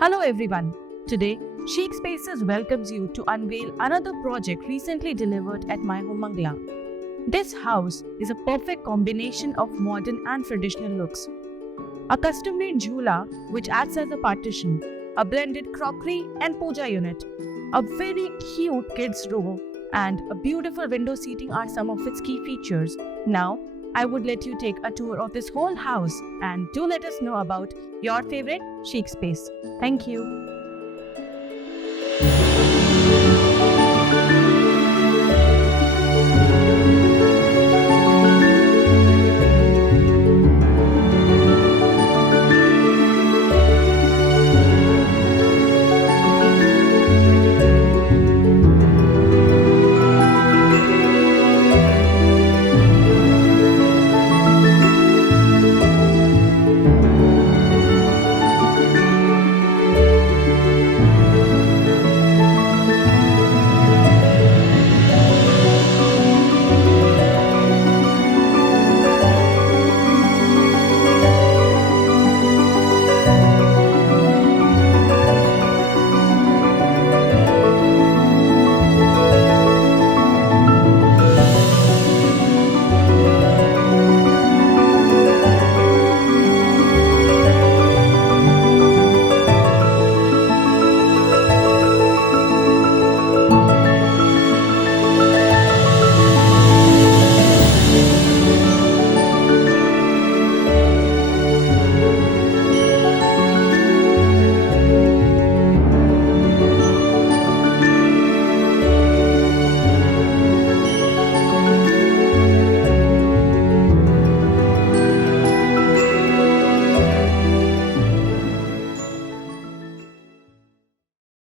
Hello everyone. Today, Chic Spaces welcomes you to unveil another project recently delivered at My Home Mangala. This house is a perfect combination of modern and traditional looks. A custom-made jhula which acts as a partition, a blended crockery and Pooja unit, a very cute kids room, and a beautiful window seating are some of its key features. Now, I would let you take a tour of this whole house and do let us know about your favorite chic space. Thank you.